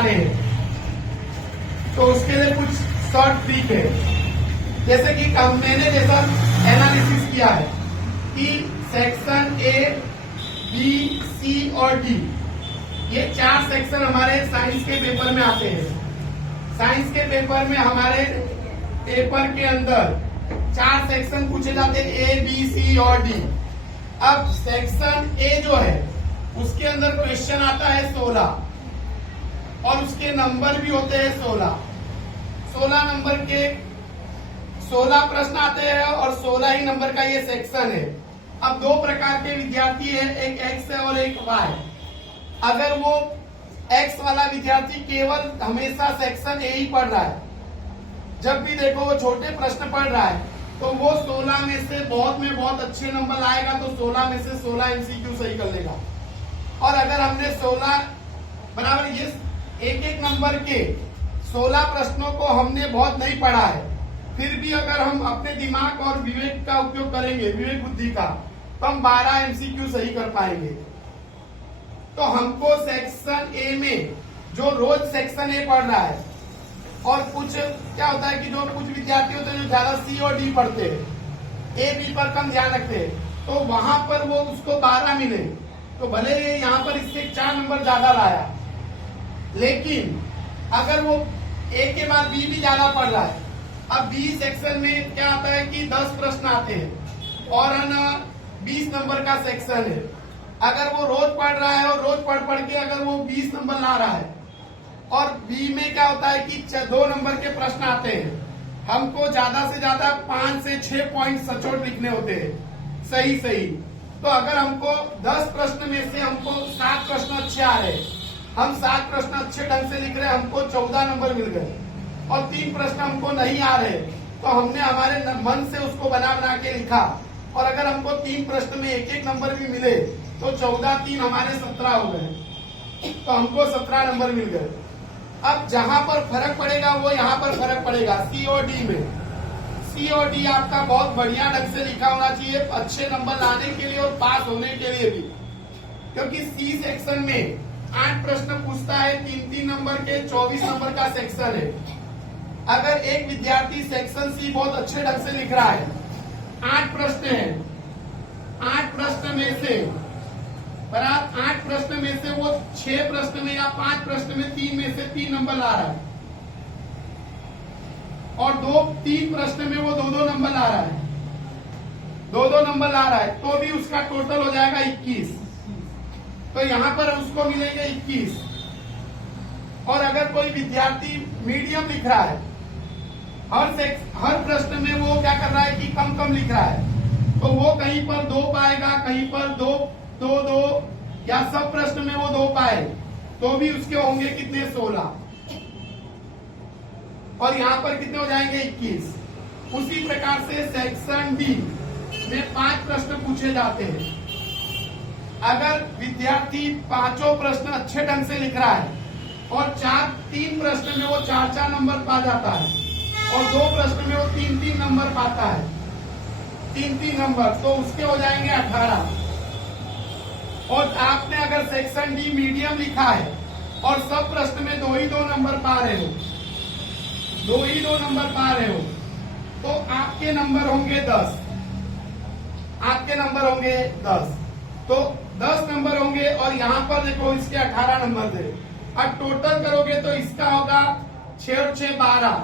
बनाने हैं तो उसके लिए कुछ शॉर्ट ट्रिक है। जैसे कि मैंने जैसा एनालिसिस किया है कि सेक्शन ए, बी, सी और डी, ये 4 सेक्शन हमारे साइंस के पेपर में आते हैं। साइंस के पेपर में हमारे पेपर के अंदर 4 सेक्शन पूछे जाते हैं, ए, बी, सी और डी। अब सेक्शन ए जो है उसके अंदर क्वेश्चन आता है 16 और उसके नंबर भी होते हैं 16। 16 नंबर के 16 प्रश्न आते हैं और 16 ही नंबर का ये सेक्शन है। अब 2 प्रकार के विद्यार्थी है, एक एक्स है और एक वाई। अगर वो एक्स वाला विद्यार्थी केवल हमेशा सेक्शन ए ही पढ़ रहा है, जब भी देखो वो छोटे प्रश्न पढ़ रहा है, तो वो 16 में से बहुत में बहुत अच्छे नंबर लाएगा, तो 16 में से 16 एमसीक्यू सही कर लेगा। और अगर हमने 16 बराबर ये एक एक नंबर के 16 प्रश्नों को हमने बहुत नहीं पढ़ा है, फिर भी अगर हम अपने दिमाग और विवेक का उपयोग करेंगे, विवेक बुद्धि का, तो हम 12 एमसीक्यू सही कर पाएंगे। तो हमको सेक्शन ए में जो रोज सेक्शन ए पढ़ रहा है, और कुछ क्या होता है कि जो कुछ विद्यार्थी होते हैं जो ज्यादा सी और डी पढ़ते हैं, ए बी पर कम ध्यान रखते हैं, तो वहां पर वो उसको 12 मिले, तो भले यहाँ पर इससे 4 नंबर ज्यादा लाया, लेकिन अगर वो ए के बाद बी भी ज्यादा पढ़ रहा है। अब बी सेक्शन में क्या आता है कि 10 प्रश्न आते हैं और है ना 20 नंबर का सेक्शन है। अगर वो रोज पढ़ रहा है और रोज पढ़ के अगर वो 20 नंबर ला रहा है, और बी में क्या होता है कि 2 नंबर के प्रश्न आते हैं, हमको ज्यादा से ज्यादा 5 से 6 पॉइंट सचोट लिखने होते हैं, सही सही। तो अगर हमको 10 प्रश्न में से हमको 7 प्रश्न अच्छे आ रहे, हम 7 प्रश्न अच्छे ढंग से लिख रहे, हमको 14 नंबर मिल गए, और 3 प्रश्न हमको नहीं आ रहे, तो हमने हमारे मन से उसको बना बना के लिखा, और अगर हमको 3 प्रश्न में एक एक नंबर भी मिले, तो 14 3 हमारे 17 हो गए, तो हमको 17 नंबर मिल गए। अब जहां पर फर्क पड़ेगा वो यहाँ पर फर्क पड़ेगा सी और डी में। सी और डी आपका बहुत बढ़िया ढंग से लिखा होना चाहिए अच्छे नंबर लाने के लिए और पास होने के लिए भी, क्योंकि सी सेक्शन में 8 प्रश्न पूछता है, 3-3 नंबर के 24 नंबर का सेक्शन है। अगर एक विद्यार्थी सेक्शन सी बहुत अच्छे ढंग से लिख रहा है, 8 प्रश्न है, 8 प्रश्न में से 8 प्रश्न में से वो 6 प्रश्न में या 5 प्रश्न में 3 में से 3 नंबर ला रहा है, और 3 प्रश्न में वो 2-2 नंबर ला रहा है, 2-2 नंबर ला रहा है, तो भी उसका टोटल हो जाएगा 21। तो यहाँ पर उसको मिलेगा 21। और अगर कोई विद्यार्थी मीडियम लिख रहा है, हर प्रश्न में वो क्या कर रहा है कि कम कम लिख रहा है, तो वो कहीं पर 2 पाएगा, कहीं पर 2 या सब प्रश्न में वो 2 पाए, तो भी उसके होंगे कितने 16, और यहाँ पर कितने हो जाएंगे 21। उसी प्रकार से सेक्शन डी में 5 प्रश्न पूछे जाते हैं। अगर विद्यार्थी 5 प्रश्न अच्छे ढंग से लिख रहा है और 3 प्रश्न में वो 4-4 नंबर पा जाता है, और 2 प्रश्न में वो 3-3 नंबर पाता है, 3-3 नंबर, तो उसके हो जाएंगे 18। और आपने अगर सेक्शन डी मीडियम लिखा है और सब प्रश्न में 2 ही 2 नंबर पा रहे हो, 2 ही 2 नंबर पा रहे हो, तो आपके नंबर होंगे 10, आपके नंबर होंगे 10, तो 10 नंबर होंगे। और यहाँ पर देखो इसके 18 नंबर थे। अब टोटल करोगे तो इसका होगा 6 और 6 12,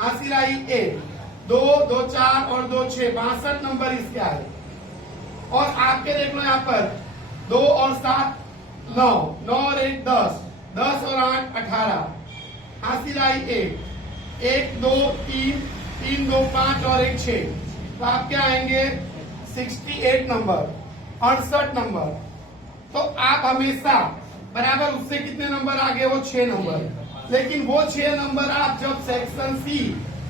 हासिल आई 1, 2 2 4 और 2 6 62 नंबर इसके आए। और आपके देख लो यहाँ पर 2 और 7 9, 9 और 1 10, 10 और 8 18, हासिल आई 1 2 3, 3 2 5 और 1 6, तो आपके आएंगे 68 नंबर, 68 नंबर। तो आप हमेशा बराबर उससे कितने नंबर आगे, वो 6 नंबर। लेकिन वो 6 नंबर आप जब सेक्शन सी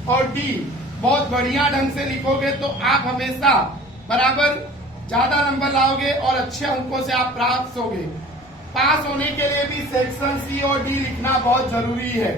और डी बहुत बढ़िया ढंग से लिखोगे, तो आप हमेशा बराबर ज्यादा नंबर लाओगे और अच्छे अंकों से आप प्राप्त होगे। पास होने के लिए भी सेक्शन सी और डी लिखना बहुत जरूरी है।